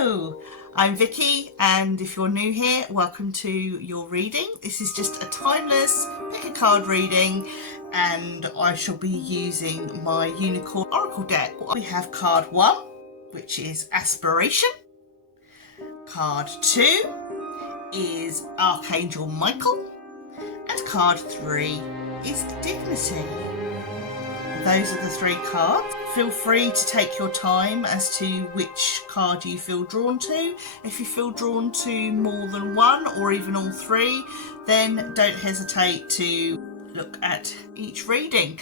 Hello, I'm Vicky, and if you're new here, welcome to your reading. This is just a timeless pick a card reading, and I shall be using my Unicorn Oracle deck. We have card 1, which is Aspiration. Card 2 is Archangel Michael, and card 3 is Dignity. Those are the 3 cards. Feel free to take your time as to which card you feel drawn to. If you feel drawn to more than one or even all 3, then don't hesitate to look at each reading.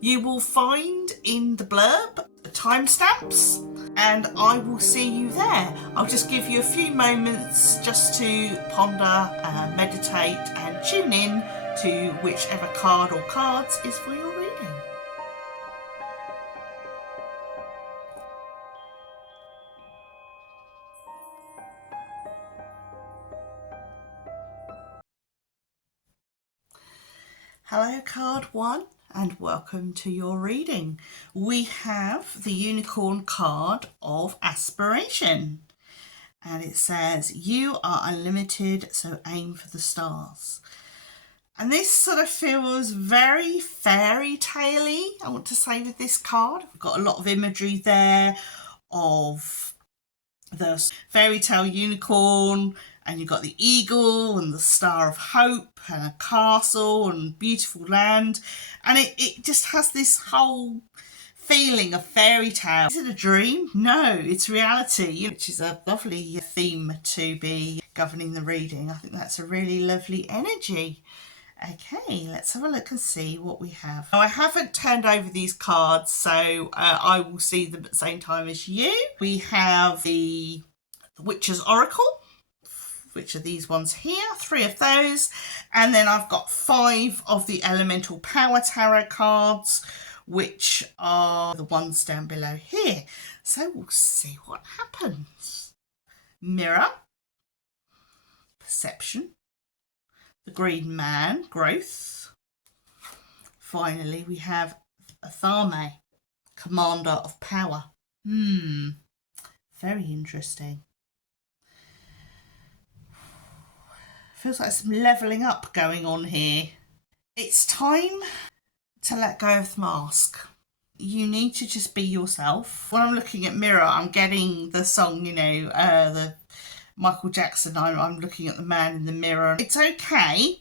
You will find in the blurb timestamps, and I will see you there. I'll just give you a few moments just to ponder, meditate and tune in to whichever card or cards is for your reading. Hello card 1 and welcome to your reading. We have the Unicorn card of Aspiration, and it says you are unlimited, so aim for the stars. And this sort of feels very fairy tale-y, I want to say, with this card. We've got a lot of imagery there of the fairy tale unicorn, and you've got the eagle and the star of hope and a castle and beautiful land, and it just has this whole feeling of fairy tale. Is it a dream? No, it's reality, which is a lovely theme to be governing the reading. I think that's a really lovely energy. Okay, let's have a look and see what we have. Now, I haven't turned over these cards, so I will see them at the same time as you. We have the Witch's Oracle, which are these ones here, 3 of those. And then I've got 5 of the Elemental Power Tarot cards, which are the ones down below here. So we'll see what happens. Mirror, Perception, the Green Man, Growth. Finally, we have Athame, Commander of Power. Very interesting. Feels like some levelling up going on here. It's time to let go of the mask. You need to just be yourself. When I'm looking at Mirror, I'm getting the song, the Michael Jackson, I'm looking at the man in the mirror. It's okay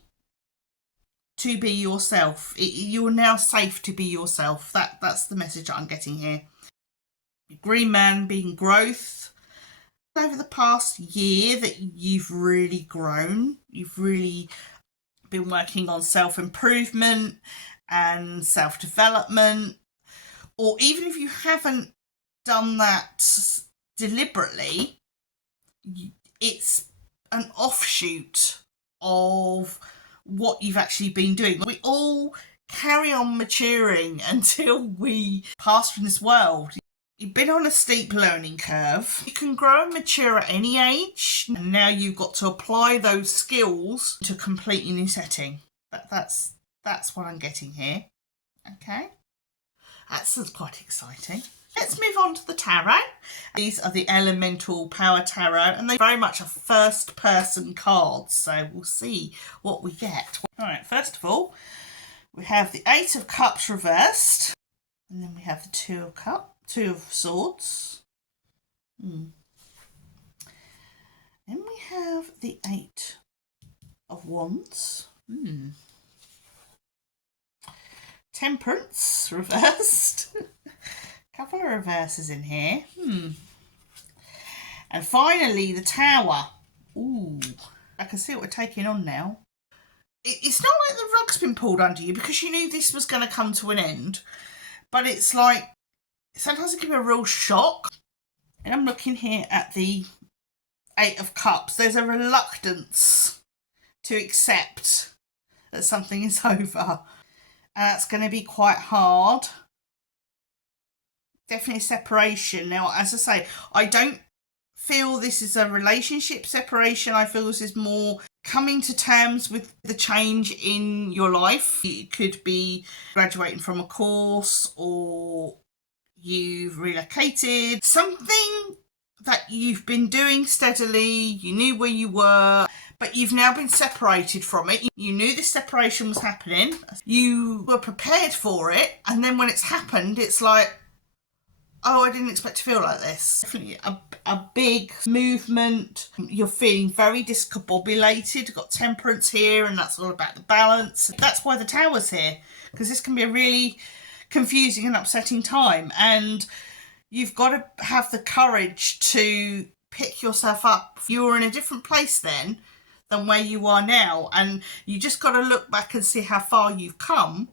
to be yourself. You're now safe to be yourself. That's the message I'm getting here. Green Man being growth. Over the past year that you've really grown. You've really been working on self-improvement and self-development. Or even if you haven't done that deliberately, it's an offshoot of what you've actually been doing. We all carry on maturing until we pass from this world. You've been on a steep learning curve. You can grow and mature at any age, and now you've got to apply those skills to a completely new setting. That's what I'm getting here. Okay, that's quite exciting. Let's move on to the tarot. These are the Elemental Power Tarot, and they're very much a first-person cards, so we'll see what we get. All right, first of all, we have the 8 of Cups reversed, and then we have the 2 of Cups. 2 of Swords. Then we have the 8 of Wands. Temperance reversed. Couple of reverses in here. And finally the Tower. Ooh, I can see what we're taking on now. It's not like the rug's been pulled under you, because you knew this was going to come to an end. But it's like, sometimes it can be a real shock. And I'm looking here at the 8 of Cups. There's a reluctance to accept that something is over. And that's going to be quite hard. Definitely a separation. Now, as I say, I don't feel this is a relationship separation. I feel this is more coming to terms with the change in your life. It could be graduating from a course, or you've relocated. Something that you've been doing steadily, you knew where you were, but you've now been separated from it. You knew this separation was happening, you were prepared for it, and then when it's happened, it's like, oh, I didn't expect to feel like this. Definitely a big movement. You're feeling very discombobulated. You've got temperance here, and that's all about the balance. That's why the Tower's here, because this can be a really confusing and upsetting time. And you've got to have the courage to pick yourself up. You were in a different place then than where you are now. And you just got to look back and see how far you've come,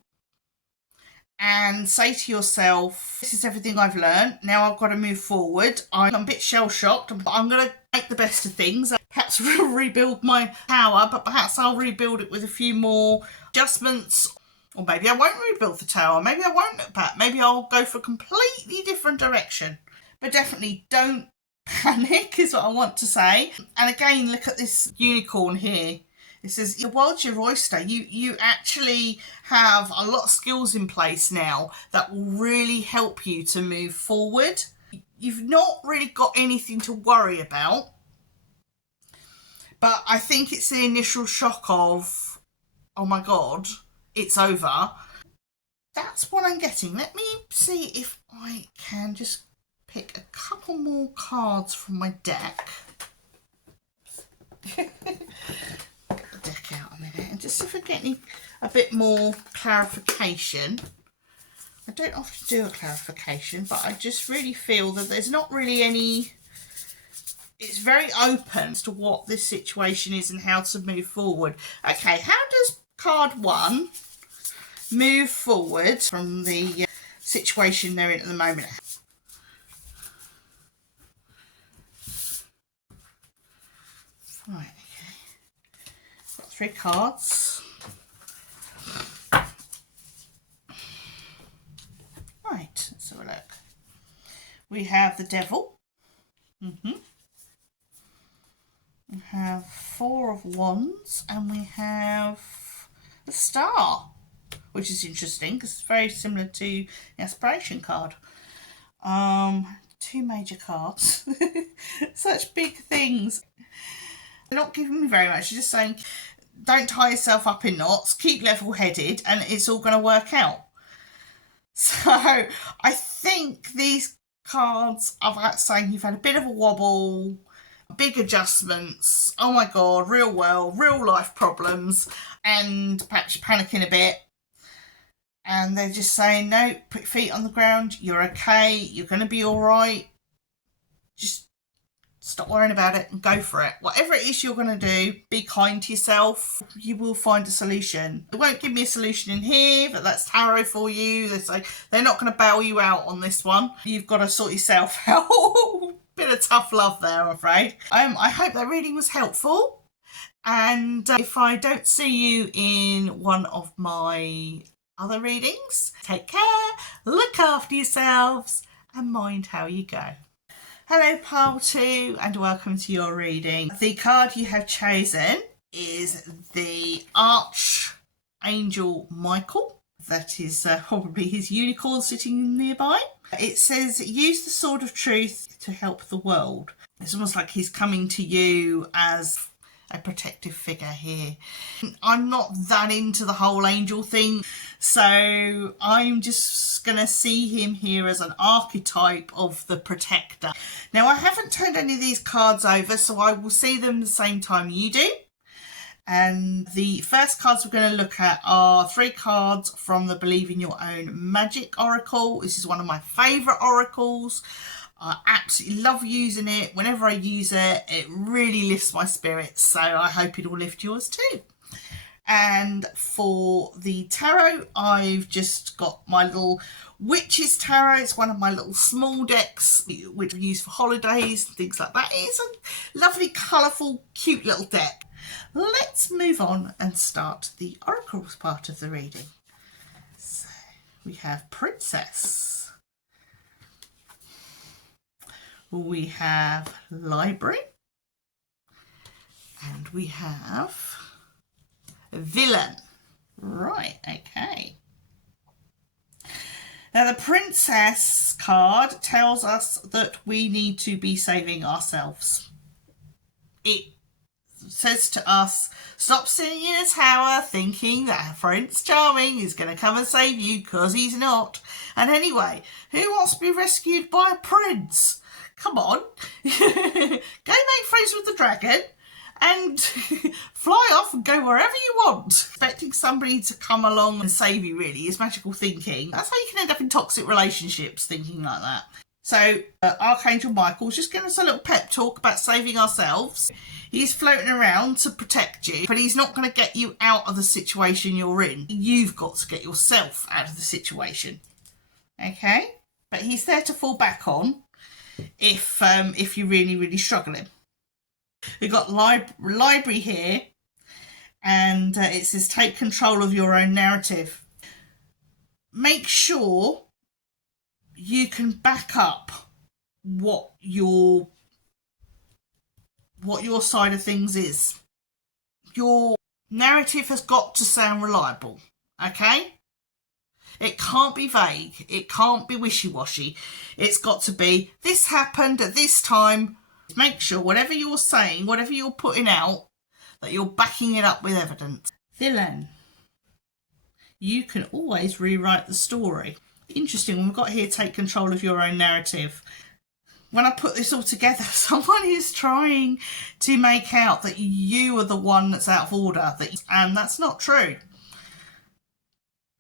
and say to yourself, this is everything I've learned. Now I've got to move forward. I'm a bit shell-shocked, but I'm going to make the best of things. Perhaps rebuild my tower, but perhaps I'll rebuild it with a few more adjustments. Or maybe I won't rebuild the tower. Maybe I won't look back. Maybe I'll go for a completely different direction. But definitely don't panic is what I want to say. And again, look at this unicorn here. It says, the world's your oyster. You actually have a lot of skills in place now that will really help you to move forward. You've not really got anything to worry about. But I think it's the initial shock of, oh my God, it's over. That's what I'm getting. Let me see if I can just pick a couple more cards from my deck. Deck out a minute and just see if I get a bit more clarification. I don't often do a clarification, but I just really feel that there's not really any, it's very open as to what this situation is and how to move forward. Okay, how does card 1 move forward from the situation they're in at the moment? Right. 3 cards. Right, let's have a look. We have the Devil. We have 4 of Wands, and we have the Star, which is interesting because it's very similar to the Aspiration card. 2 major cards. Such big things. They're not giving me very much. They're just saying, don't tie yourself up in knots, keep level-headed, and it's all going to work out. So I think these cards are about saying you've had a bit of a wobble, big adjustments, oh my God, real world, real life problems, and perhaps you're panicking a bit. And they're just saying, no, put your feet on the ground, you're okay, you're going to be all right. Just stop worrying about it and go for it. Whatever it is you're going to do, be kind to yourself. You will find a solution. They won't give me a solution in here, but that's tarot for you. They're not going to bail you out on this one. You've got to sort yourself out. Bit of tough love there, I'm afraid. I hope that reading was helpful. And if I don't see you in one of my other readings, take care, look after yourselves, and mind how you go. Hello Pile 2 and welcome to your reading. The card you have chosen is the Archangel Michael. That is probably his unicorn sitting nearby. It says, use the sword of truth to help the world. It's almost like he's coming to you as a protective figure here. I'm not that into the whole angel thing, so I'm just going to see him here as an archetype of the protector. Now, I haven't turned any of these cards over, so I will see them the same time you do. And the first cards we're going to look at are 3 cards from the Believe in Your Own Magic Oracle. This is one of my favourite oracles. I absolutely love using it. Whenever I use it, it really lifts my spirits. So I hope it will lift yours too. And for the tarot, I've just got my little Witches Tarot. It's one of my little small decks, which I use for holidays and things like that. It's a lovely, colourful, cute little deck. Let's move on and start the oracles part of the reading. So we have Princess. We have Library. And we have Villain. Right, okay. Now, the Princess card tells us that we need to be saving ourselves. It says to us, stop sitting in a tower thinking that Prince Charming is going to come and save you, because he's not. And anyway, who wants to be rescued by a prince? Come on. Go make friends with the dragon and fly off and go wherever you want. Expecting somebody to come along and save you really is magical thinking. That's how you can end up in toxic relationships, thinking like that. So Archangel Michael's just giving us a little pep talk about saving ourselves. He's floating around to protect you, but he's not going to get you out of the situation you're in. You've got to get yourself out of the situation. Okay? But he's there to fall back on if you're really, really struggling. We've got library here, and it says take control of your own narrative. Make sure you can back up what your side of things is. Your narrative has got to sound reliable, okay? It can't be vague. It can't be wishy-washy. It's got to be, this happened at this time. Make sure whatever you're saying, whatever you're putting out, that you're backing it up with evidence. Villain. You can always rewrite the story. Interesting, when we've got here, take control of your own narrative. When I put this all together, someone is trying to make out that you are the one that's out of order, and that's not true.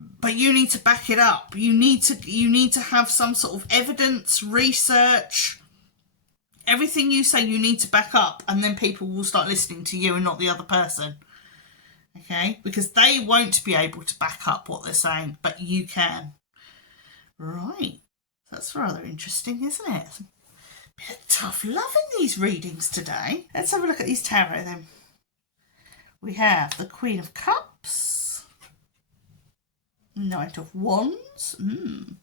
But you need to back it up. You need to have some sort of evidence, research. Everything you say you need to back up, and then people will start listening to you and not the other person. Okay? Because they won't be able to back up what they're saying, but you can. Right. That's rather interesting, isn't it? Bit of tough love in these readings today. Let's have a look at these tarot then. We have the Queen of Cups. Knight of Wands. We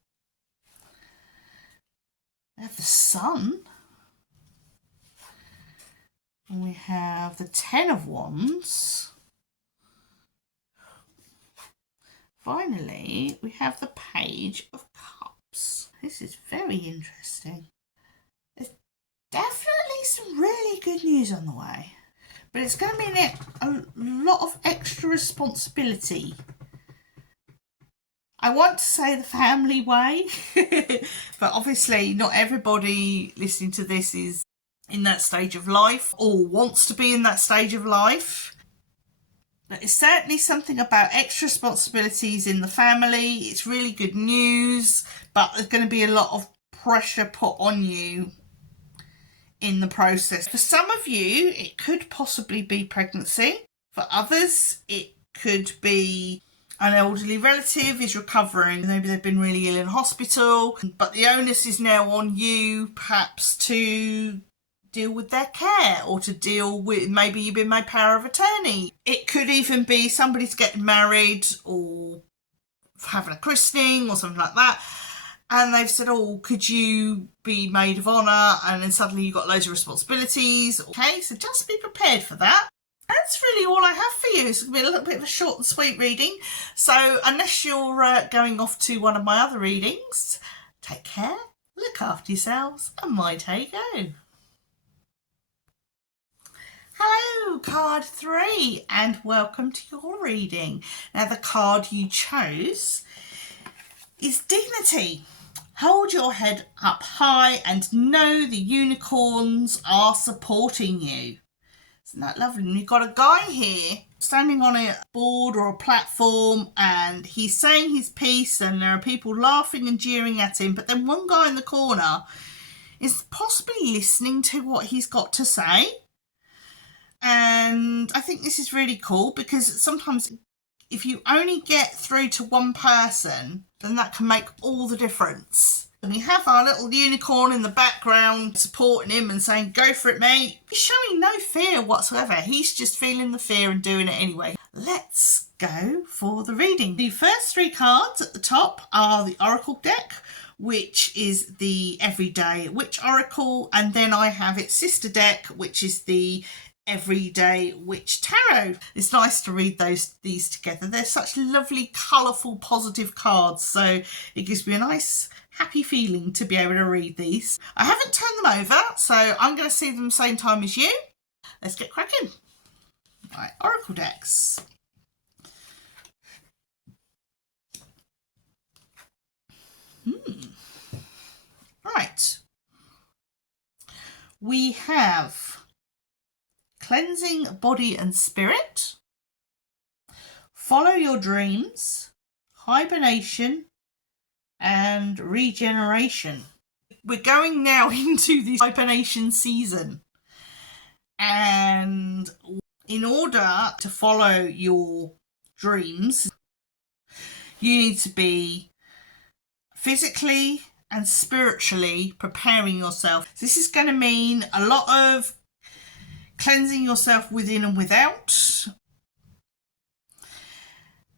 have the Sun. And we have the Ten of Wands. Finally, we have the Page of Cups. This is very interesting. There's definitely some really good news on the way. But it's going to mean a lot of extra responsibility. I want to say the family way. But obviously not everybody listening to this is in that stage of life or wants to be in that stage of life. But it's certainly something about extra responsibilities in the family. It's really good news, but there's going to be a lot of pressure put on you in the process. For some of you, it could possibly be pregnancy. For others, it could be an elderly relative is recovering. Maybe they've been really ill in hospital, but the onus is now on you perhaps to deal with their care, or to deal with, maybe you've been made power of attorney. It could even be somebody's getting married or having a christening or something like that, and they've said, oh, could you be maid of honour? And then suddenly you've got loads of responsibilities. Okay, so just be prepared for that. That's really all I have for you. It's going to be a little bit of a short and sweet reading. So unless you're going off to one of my other readings, take care, look after yourselves, and mind how you go. Hello, card 3, and welcome to your reading. Now, the card you chose is Dignity. Hold your head up high and know the unicorns are supporting you. Isn't that lovely? And you've got a guy here standing on a board or a platform, and he's saying his piece, and there are people laughing and jeering at him, but then one guy in the corner is possibly listening to what he's got to say. And I think this is really cool, because sometimes if you only get through to one person, then that can make all the difference. And we have our little unicorn in the background supporting him and saying, go for it, mate. He's showing no fear whatsoever. He's just feeling the fear and doing it anyway. Let's go for the reading. The first 3 cards at the top are the Oracle deck, which is the Everyday Witch Oracle. And then I have its sister deck, which is the Everyday Witch Tarot. It's nice to read these together. They're such lovely, colourful, positive cards. So it gives me a nice, happy feeling to be able to read these. I haven't turned them over, so I'm going to see them same time as you. Let's get cracking. Right, Oracle decks. Right. We have Cleansing Body and Spirit, Follow Your Dreams, Hibernation, and Regeneration. We're going now into the hibernation season. And in order to follow your dreams, you need to be physically and spiritually preparing yourself. This is going to mean a lot of cleansing yourself within and without,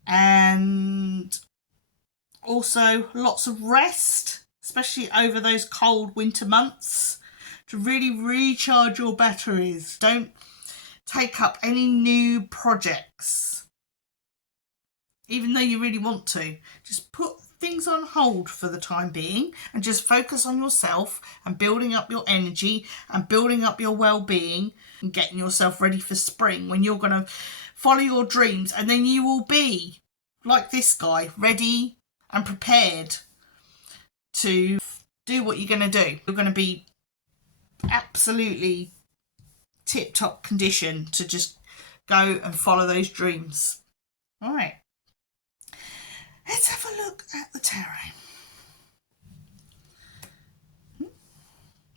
and also lots of rest, especially over those cold winter months, to really recharge your batteries. Don't take up any new projects, even though you really want to. Just put things on hold for the time being and just focus on yourself and building up your energy and building up your well-being and getting yourself ready for spring, when you're going to follow your dreams, and then you will be like this guy, ready and prepared to do what you're going to do. You're going to be absolutely tip-top condition to just go and follow those dreams. All right. Let's have a look at the tarot.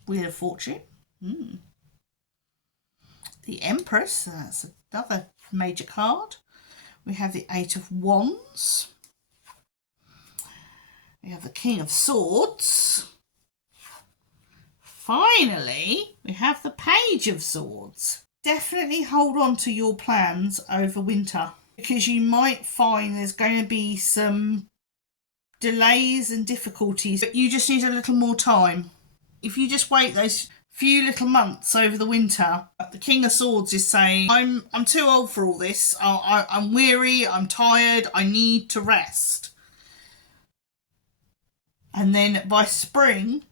Wheel of Fortune. The Empress, that's another major card. We have the Eight of Wands. We have the King of Swords. Finally, we have the Page of Swords. Definitely hold on to your plans over winter, because you might find there's going to be some delays and difficulties, but you just need a little more time. If you just wait those few little months over the winter, the King of Swords is saying, I'm too old for all this. I'm weary, I'm tired, I need to rest. And then by spring,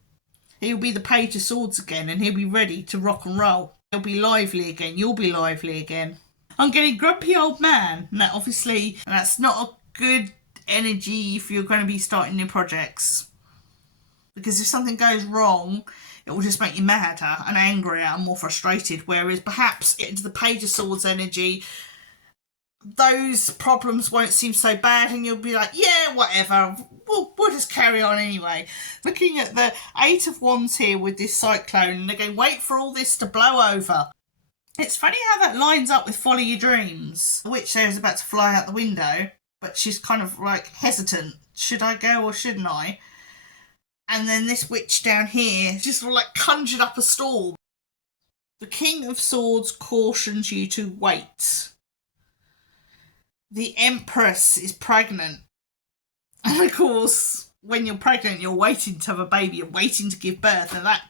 he'll be the Page of Swords again, and he'll be ready to rock and roll. He'll be lively again. You'll be lively again. I'm getting grumpy old man. Now, obviously, that's not a good energy if you're going to be starting new projects. Because if something goes wrong, it will just make you madder and angrier and more frustrated. Whereas perhaps get into the Page of Swords energy, those problems won't seem so bad, and you'll be like, yeah, whatever. We'll just carry on anyway. Looking at the Eight of Wands here with this cyclone, and they're going, wait for all this to blow over. It's funny how that lines up with Follow Your Dreams. The witch there is about to fly out the window, but she's kind of like hesitant. Should I go or shouldn't I? And then this witch down here just like conjured up a storm. The King of Swords cautions you to wait. The Empress is pregnant. And of course, when you're pregnant, you're waiting to have a baby, you're waiting to give birth, and that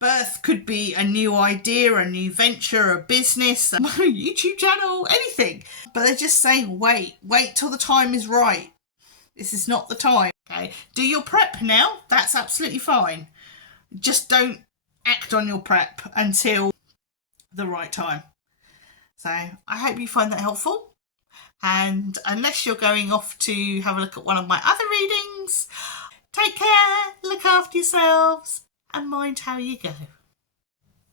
birth could be a new idea, a new venture, a business, a YouTube channel, anything. But they're just saying, wait till the time is right. This is not the time, okay? Do your prep now, that's absolutely fine. Just don't act on your prep until the right time. So I hope you find that helpful. And unless you're going off to have a look at one of my other readings, take care, look after yourselves, and mind how you go.